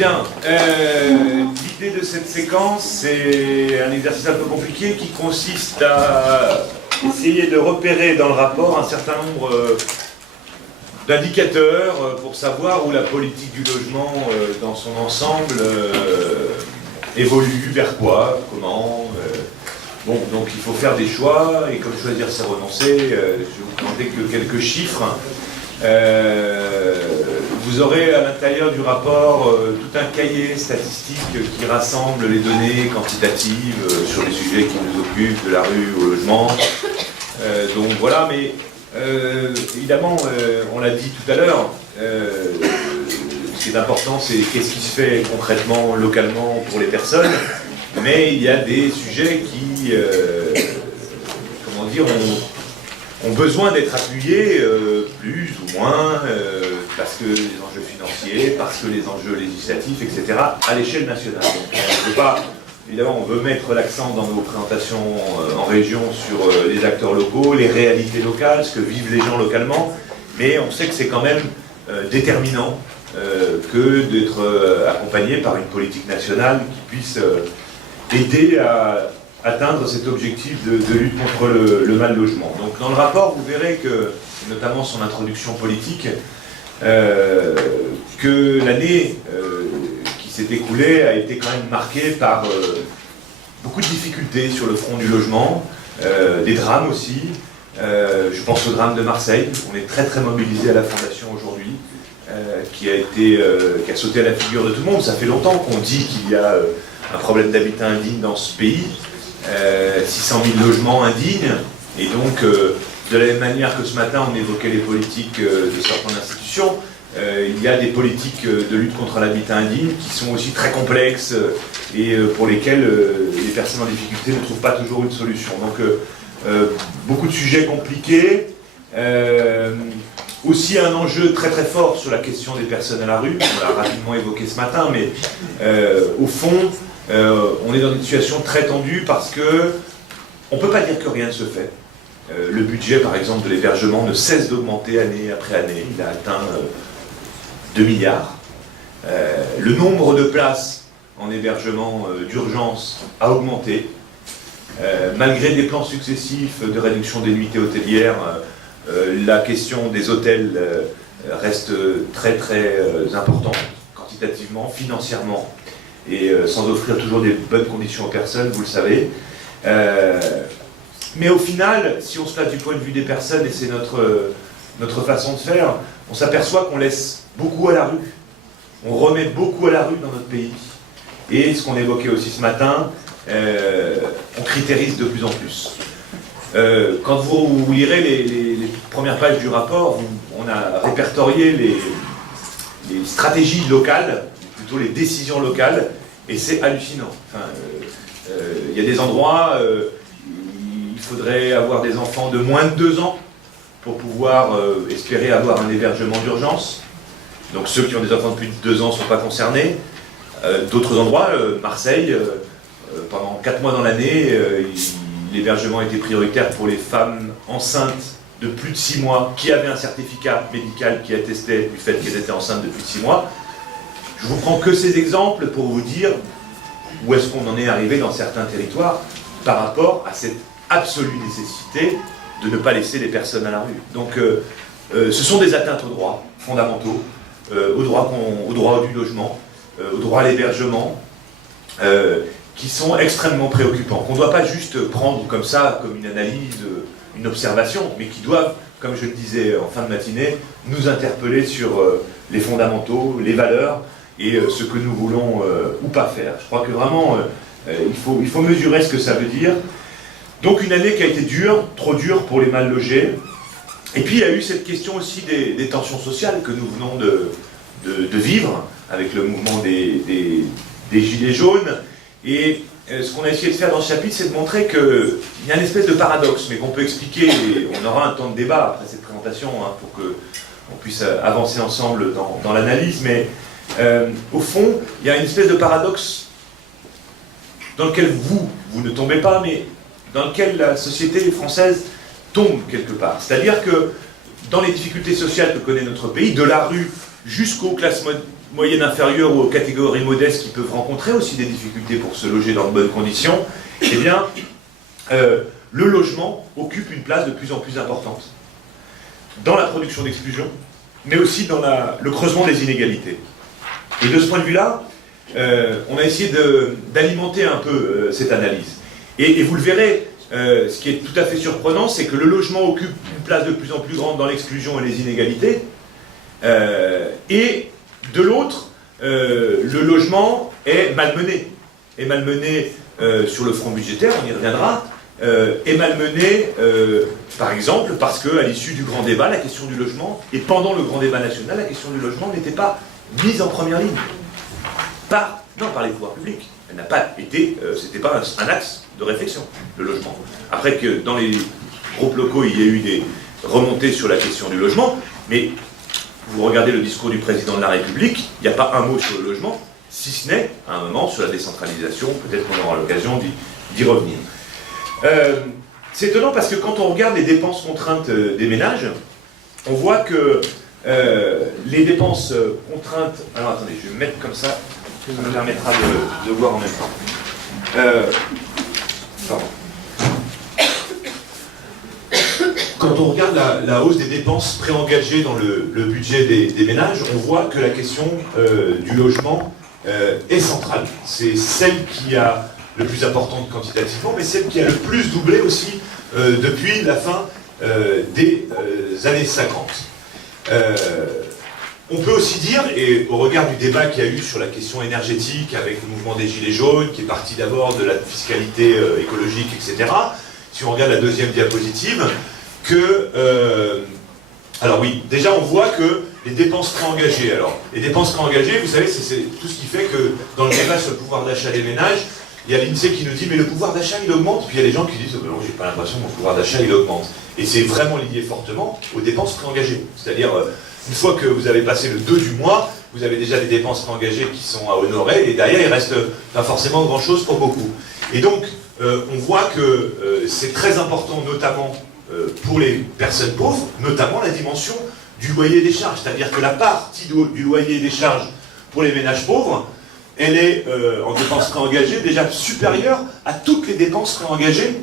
Bien, l'idée de cette séquence, c'est un exercice un peu compliqué qui consiste à essayer de repérer dans le rapport un certain nombre d'indicateurs pour savoir où la politique du logement dans son ensemble évolue, vers quoi, comment. Bon, donc il faut faire des choix, et comme choisir c'est renoncer, je vais vous présenter que quelques chiffres. Vous aurez à l'intérieur du rapport tout un cahier statistique qui rassemble les données quantitatives sur les sujets qui nous occupent, de la rue au logement. Donc voilà, mais évidemment, on l'a dit tout à l'heure, ce qui est important, c'est qu'est-ce qui se fait concrètement, localement pour les personnes, mais il y a des sujets qui, comment dire, ont besoin d'être appuyés plus ou moins parce que les enjeux financiers, parce que les enjeux législatifs, etc., à l'échelle nationale. Donc, on ne veut pas, évidemment, on veut mettre l'accent dans nos présentations en région sur les acteurs locaux, les réalités locales, ce que vivent les gens localement, mais on sait que c'est quand même déterminant que d'être accompagné par une politique nationale qui puisse aider à atteindre cet objectif de lutte contre le mal logement. Donc dans le rapport, vous verrez que, notamment son introduction politique, que l'année qui s'est écoulée a été quand même marquée par beaucoup de difficultés sur le front du logement, des drames aussi. Je pense au drame de Marseille. On est très très mobilisé à la Fondation aujourd'hui, qui a sauté à la figure de tout le monde. Ça fait longtemps qu'on dit qu'il y a un problème d'habitat indigne dans ce pays. 600 000 logements indignes, et donc de la même manière que ce matin on évoquait les politiques de certaines institutions, il y a des politiques de lutte contre l'habitat indigne qui sont aussi très complexes et pour lesquelles les personnes en difficulté ne trouvent pas toujours une solution. Donc beaucoup de sujets compliqués, aussi un enjeu très très fort sur la question des personnes à la rue, on l'a rapidement évoqué ce matin, mais au fond on est dans une situation très tendue parce que on ne peut pas dire que rien ne se fait. Le budget, par exemple, de l'hébergement ne cesse d'augmenter année après année. Il a atteint 2 milliards. Le nombre de places en hébergement d'urgence a augmenté. Malgré des plans successifs de réduction des nuitées hôtelières, la question des hôtels reste très très importante, quantitativement, financièrement, et sans offrir toujours des bonnes conditions aux personnes, vous le savez. Mais au final, si on se place du point de vue des personnes, et c'est notre façon de faire, on s'aperçoit qu'on laisse beaucoup à la rue. On remet beaucoup à la rue dans notre pays. Et ce qu'on évoquait aussi ce matin, on critérise de plus en plus. Quand vous lirez les premières pages du rapport, on a répertorié les stratégies locales, plutôt les décisions locales, et c'est hallucinant. Enfin, y a des endroits, il faudrait avoir des enfants de moins de 2 ans pour pouvoir espérer avoir un hébergement d'urgence. Donc ceux qui ont des enfants de plus de 2 ans ne sont pas concernés. D'autres endroits, Marseille, pendant 4 mois dans l'année, l'hébergement était prioritaire pour les femmes enceintes de plus de 6 mois qui avaient un certificat médical qui attestait du fait qu'elles étaient enceintes de plus de 6 mois. Je vous prends que ces exemples pour vous dire où est-ce qu'on en est arrivé dans certains territoires par rapport à cette absolue nécessité de ne pas laisser les personnes à la rue. Donc ce sont des atteintes aux droits fondamentaux, au droit du logement, au droit à l'hébergement, qui sont extrêmement préoccupants, qu'on ne doit pas juste prendre comme ça, comme une analyse, une observation, mais qui doivent, comme je le disais en fin de matinée, nous interpeller sur les fondamentaux, les valeurs, et ce que nous voulons ou pas faire. Je crois que vraiment, il faut mesurer ce que ça veut dire. Donc une année qui a été dure, trop dure pour les mal logés. Et puis il y a eu cette question aussi des tensions sociales que nous venons de vivre avec le mouvement des Gilets jaunes. Et ce qu'on a essayé de faire dans ce chapitre, c'est de montrer qu'il y a une espèce de paradoxe, mais qu'on peut expliquer, et on aura un temps de débat après cette présentation, hein, pour qu'on puisse avancer ensemble dans l'analyse, mais au fond, il y a une espèce de paradoxe dans lequel vous ne tombez pas, mais dans lequel la société française tombe quelque part. C'est-à-dire que dans les difficultés sociales que connaît notre pays, de la rue jusqu'aux classes moyenne inférieure ou aux catégories modestes qui peuvent rencontrer aussi des difficultés pour se loger dans de bonnes conditions, eh bien, le logement occupe une place de plus en plus importante dans la production d'exclusion, mais aussi dans le creusement des inégalités. Et de ce point de vue-là, on a essayé d'alimenter un peu cette analyse. Et vous le verrez, ce qui est tout à fait surprenant, c'est que le logement occupe une place de plus en plus grande dans l'exclusion et les inégalités, et de l'autre, le logement est malmené. Est malmené sur le front budgétaire, on y reviendra, est malmené, par exemple, parce qu'à l'issue du grand débat, la question du logement, et pendant le grand débat national, la question du logement n'était pas mise en première ligne. Par les pouvoirs publics. Elle n'a pas été, c'était pas un axe de réflexion, le logement. Après que dans les groupes locaux, il y a eu des remontées sur la question du logement, mais vous regardez le discours du président de la République, il n'y a pas un mot sur le logement, si ce n'est, à un moment, sur la décentralisation, peut-être qu'on aura l'occasion d'y revenir. C'est étonnant parce que quand on regarde les dépenses contraintes des ménages, on voit que les dépenses contraintes... Alors attendez, je vais me mettre comme ça, ça me permettra de voir en même temps. Pardon. Quand on regarde la hausse des dépenses préengagées dans le budget des ménages, on voit que la question du logement est centrale. C'est celle qui a le plus importante quantitativement, mais celle qui a le plus doublé aussi depuis la fin des années 50. On peut aussi dire, et au regard du débat qu'il y a eu sur la question énergétique avec le mouvement des Gilets jaunes, qui est parti d'abord de la fiscalité écologique, etc., si on regarde la deuxième diapositive, que... alors oui, déjà on voit que les dépenses préengagées, alors les dépenses préengagées, vous savez, c'est tout ce qui fait que dans le débat sur le pouvoir d'achat des ménages, il y a l'INSEE qui nous dit mais le pouvoir d'achat il augmente, puis il y a des gens qui disent non, j'ai pas l'impression que mon pouvoir d'achat il augmente. Et c'est vraiment lié fortement aux dépenses préengagées. C'est-à-dire, une fois que vous avez passé le 2 du mois, vous avez déjà des dépenses préengagées qui sont à honorer, et derrière il reste pas forcément grand-chose pour beaucoup. Et donc, on voit que c'est très important, notamment pour les personnes pauvres, notamment la dimension du loyer et des charges. C'est-à-dire que la partie du loyer et des charges pour les ménages pauvres, elle est en dépenses préengagées déjà supérieure à toutes les dépenses préengagées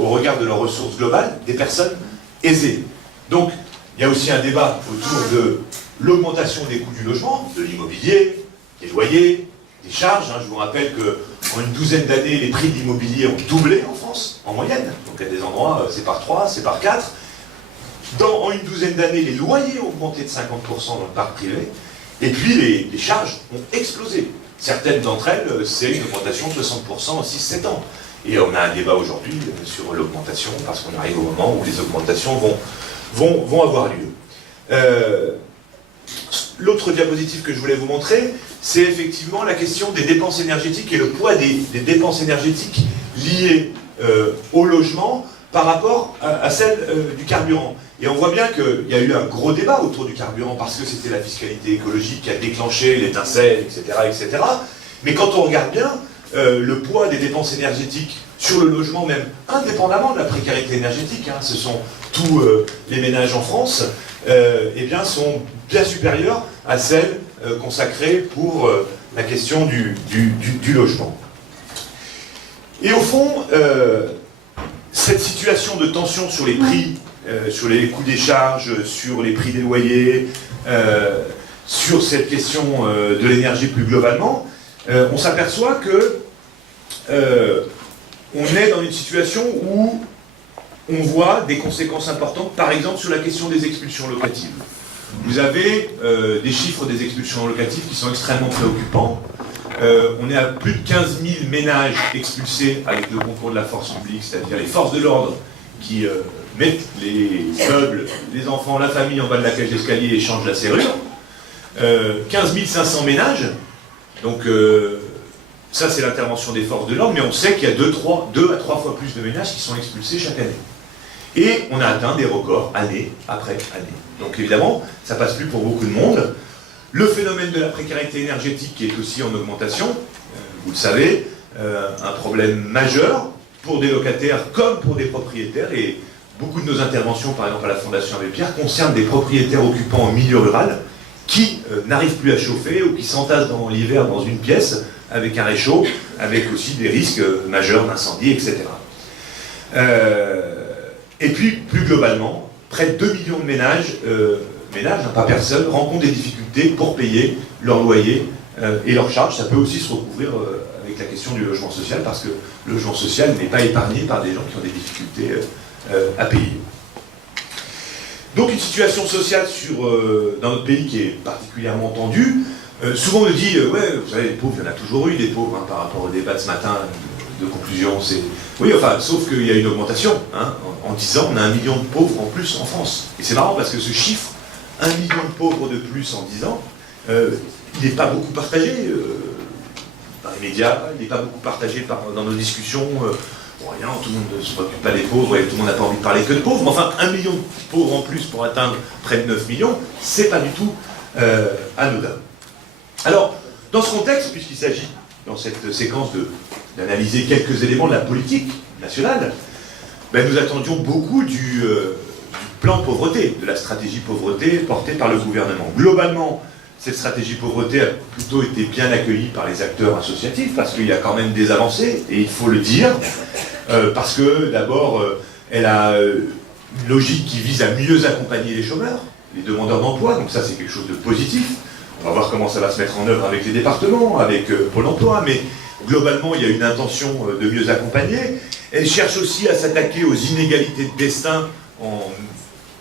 au regard de leurs ressources globales des personnes aisées. Donc, il y a aussi un débat autour de l'augmentation des coûts du logement, de l'immobilier, des loyers, des charges. Je vous rappelle qu'en une douzaine d'années, les prix de l'immobilier ont doublé en France, en moyenne. Donc, il y a des endroits, c'est par 3, c'est par 4. En une douzaine d'années, les loyers ont augmenté de 50% dans le parc privé. Et puis, les charges ont explosé. Certaines d'entre elles, c'est une augmentation de 60% en 6-7 ans. Et on a un débat aujourd'hui sur l'augmentation, parce qu'on arrive au moment où les augmentations vont avoir lieu. L'autre diapositive que je voulais vous montrer, c'est effectivement la question des dépenses énergétiques et le poids des dépenses énergétiques liées au logement par rapport à celle du carburant. Et on voit bien qu'il y a eu un gros débat autour du carburant parce que c'était la fiscalité écologique qui a déclenché l'étincelle, etc., etc. Mais quand on regarde bien, le poids des dépenses énergétiques sur le logement, même indépendamment de la précarité énergétique, ce sont tous les ménages en France, eh bien, sont bien supérieurs à celles consacrées pour la question du logement. Et au fond, cette situation de tension sur les prix, sur les coûts des charges, sur les prix des loyers, sur cette question de l'énergie plus globalement, on s'aperçoit que on est dans une situation où on voit des conséquences importantes, par exemple sur la question des expulsions locatives. Vous avez des chiffres des expulsions locatives qui sont extrêmement préoccupants. On est à plus de 15 000 ménages expulsés avec le concours de la force publique, c'est-à-dire les forces de l'ordre qui mettent les meubles, les enfants, la famille en bas de la cage d'escalier et changent la serrure. 15 500 ménages, donc ça c'est l'intervention des forces de l'ordre, mais on sait qu'il y a 2 à 3 fois plus de ménages qui sont expulsés chaque année. Et on a atteint des records année après année. Donc évidemment, ça passe plus pour beaucoup de monde. Le phénomène de la précarité énergétique qui est aussi en augmentation, vous le savez, un problème majeur pour des locataires comme pour des propriétaires, et beaucoup de nos interventions, par exemple à la Fondation Abbé Pierre, concernent des propriétaires occupants en milieu rural qui n'arrivent plus à chauffer ou qui s'entassent dans l'hiver dans une pièce avec un réchaud, avec aussi des risques majeurs d'incendie, etc. Et puis, plus globalement, près de 2 millions de ménages, pas personne, rencontrent des difficultés pour payer leur loyer et leurs charges. Ça peut aussi se recouvrir avec la question du logement social, parce que le logement social n'est pas épargné par des gens qui ont des difficultés à payer. Donc une situation sociale dans notre pays qui est particulièrement tendue. Souvent on nous dit, ouais, vous savez, les pauvres, il y en a toujours eu des pauvres, par rapport au débat de ce matin de conclusion. Oui, enfin, sauf qu'il y a une augmentation. En 10 ans, on a 1 million de pauvres en plus en France. Et c'est marrant parce que ce chiffre, 1 million de pauvres de plus en 10 ans, il n'est pas beaucoup partagé dans les médias, il n'est pas beaucoup partagé dans nos discussions. Rien, tout le monde ne se préoccupe pas des pauvres et tout le monde n'a pas envie de parler que de pauvres. Mais enfin, 1 million de pauvres en plus pour atteindre près de 9 millions, c'est pas du tout anodin. Alors, dans ce contexte, puisqu'il s'agit, dans cette séquence, d'analyser quelques éléments de la politique nationale, nous attendions beaucoup du plan pauvreté, de la stratégie pauvreté portée par le gouvernement. Globalement, cette stratégie pauvreté a plutôt été bien accueillie par les acteurs associatifs, parce qu'il y a quand même des avancées, et il faut le dire, parce que d'abord, elle a une logique qui vise à mieux accompagner les chômeurs, les demandeurs d'emploi, donc ça c'est quelque chose de positif. On va voir comment ça va se mettre en œuvre avec les départements, avec Pôle emploi, mais globalement il y a une intention de mieux accompagner. Elle cherche aussi à s'attaquer aux inégalités de destin en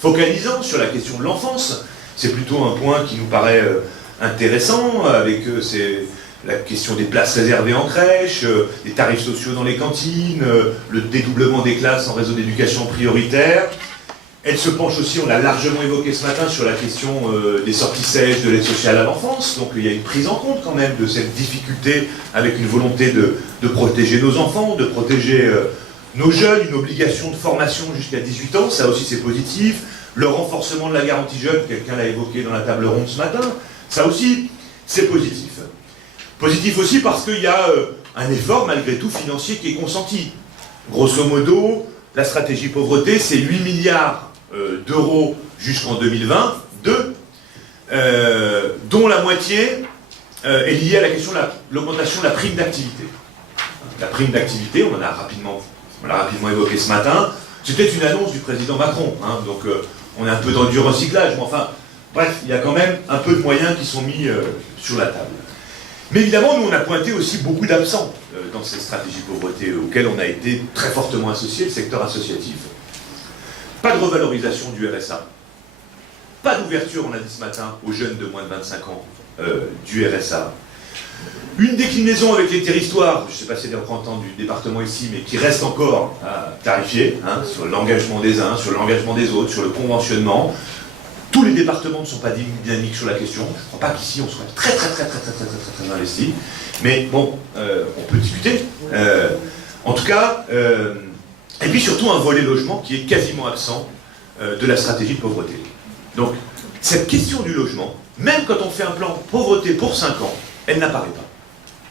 focalisant sur la question de l'enfance. C'est plutôt un point qui nous paraît intéressant, avec la question des places réservées en crèche, des tarifs sociaux dans les cantines, le dédoublement des classes en réseau d'éducation prioritaire. Elle se penche aussi, on l'a largement évoqué ce matin, sur la question des sorties sèches de l'aide sociale à l'enfance. Donc il y a une prise en compte quand même de cette difficulté, avec une volonté de protéger nos enfants, de protéger nos jeunes, une obligation de formation jusqu'à 18 ans, ça aussi c'est positif. Le renforcement de la garantie jeune, quelqu'un l'a évoqué dans la table ronde ce matin, ça aussi c'est positif. Positif aussi parce qu'il y a un effort malgré tout financier qui est consenti. Grosso modo, la stratégie pauvreté, c'est 8 milliards d'euros jusqu'en 2022, dont la moitié est liée à la question de l'augmentation de la prime d'activité. La prime d'activité, on l'a rapidement évoqué ce matin, c'était une annonce du président Macron, donc on est un peu dans du recyclage, mais enfin, bref, il y a quand même un peu de moyens qui sont mis sur la table. Mais évidemment, nous on a pointé aussi beaucoup d'absents dans cette stratégie pauvreté, auxquels on a été très fortement associé, le secteur associatif. Pas de revalorisation du RSA. Pas d'ouverture, on l'a dit ce matin, aux jeunes de moins de 25 ans du RSA. Une déclinaison avec les territoires, je ne sais pas si c'est des représentants du département ici, mais qui reste encore à clarifier, sur l'engagement des uns, sur l'engagement des autres, sur le conventionnement. Tous les départements ne sont pas dynamiques sur la question. Je ne crois pas qu'ici on soit très investi. Mais bon, on peut discuter. En tout cas, et puis surtout un volet logement qui est quasiment absent de la stratégie de pauvreté. Donc, cette question du logement, même quand on fait un plan pauvreté pour 5 ans, elle n'apparaît pas.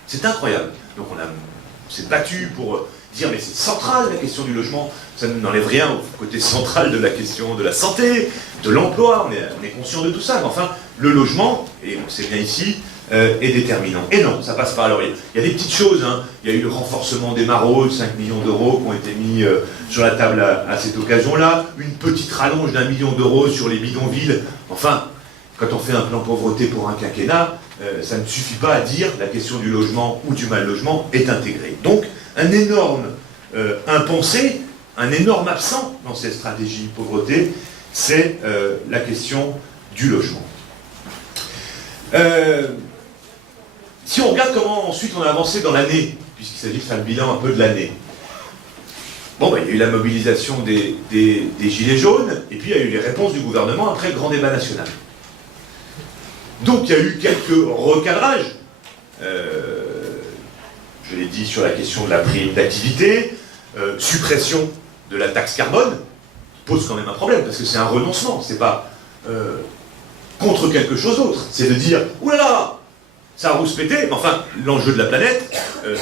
C'est incroyable. Donc on s'est battu pour dire mais c'est central la question du logement, ça n'enlève rien au côté central de la question de la santé, de l'emploi, on est conscient de tout ça, mais enfin le logement, et on le sait bien ici, est déterminant. Et non, ça passe par alors il y a des petites choses, il y a eu le renforcement des maraudes, 5 millions d'euros qui ont été mis sur la table à cette occasion-là, une petite rallonge d'1 million d'euros sur les bidonvilles, enfin, quand on fait un plan pauvreté pour un quinquennat, ça ne suffit pas à dire la question du logement ou du mal-logement est intégrée. Donc, un énorme impensé, un énorme absent dans cette stratégie pauvreté, c'est la question du logement. Si on regarde comment ensuite on a avancé dans l'année, puisqu'il s'agit de faire le bilan un peu de l'année, bon, il y a eu la mobilisation des Gilets jaunes, et puis il y a eu les réponses du gouvernement après le grand débat national. Donc il y a eu quelques recadrages, je l'ai dit sur la question de la prime d'activité, suppression de la taxe carbone, pose quand même un problème, parce que c'est un renoncement, c'est pas contre quelque chose d'autre, c'est de dire, oulala, ça a rouspété, mais enfin, l'enjeu de la planète,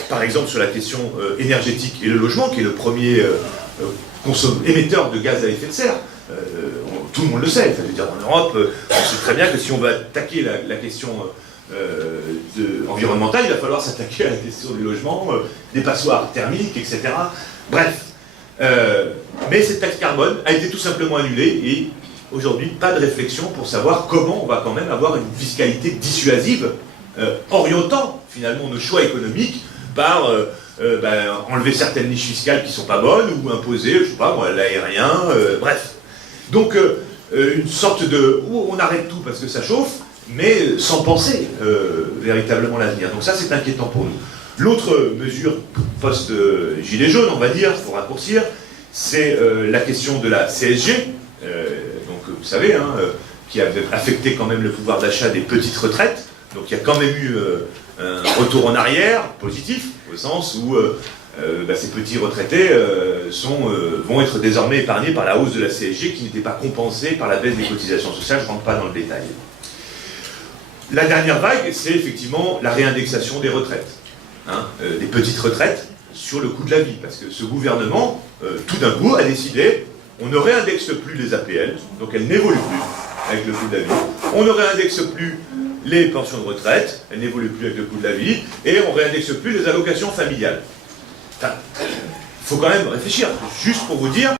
par exemple sur la question énergétique et le logement, qui est le premier émetteur de gaz à effet de serre, tout le monde le sait. Enfin, je veux dire, en Europe, on sait très bien que si on veut attaquer la question environnementale, il va falloir s'attaquer à la question du logement, des passoires thermiques, etc. Bref. Mais cette taxe carbone a été tout simplement annulée et aujourd'hui, pas de réflexion pour savoir comment on va quand même avoir une fiscalité dissuasive orientant finalement nos choix économiques par enlever certaines niches fiscales qui ne sont pas bonnes ou imposer, je sais pas moi, l'aérien, bref. Donc une sorte de on arrête tout parce que ça chauffe, mais sans penser véritablement l'avenir. Donc ça c'est inquiétant pour nous. L'autre mesure post-gilet jaune, on va dire, pour raccourcir, c'est la question de la CSG, donc vous savez, qui avait affecté quand même le pouvoir d'achat des petites retraites. Donc il y a quand même eu un retour en arrière positif, au sens où ces petits retraités vont être désormais épargnés par la hausse de la CSG qui n'était pas compensée par la baisse des cotisations sociales. Je ne rentre pas dans le détail. La dernière vague, c'est effectivement la réindexation des retraites, des petites retraites sur le coût de la vie, parce que ce gouvernement, tout d'un coup, a décidé on ne réindexe plus les APL, donc elles n'évoluent plus avec le coût de la vie, on ne réindexe plus les pensions de retraite, elles n'évoluent plus avec le coût de la vie, et on ne réindexe plus les allocations familiales. Enfin, il faut quand même réfléchir, juste pour vous dire,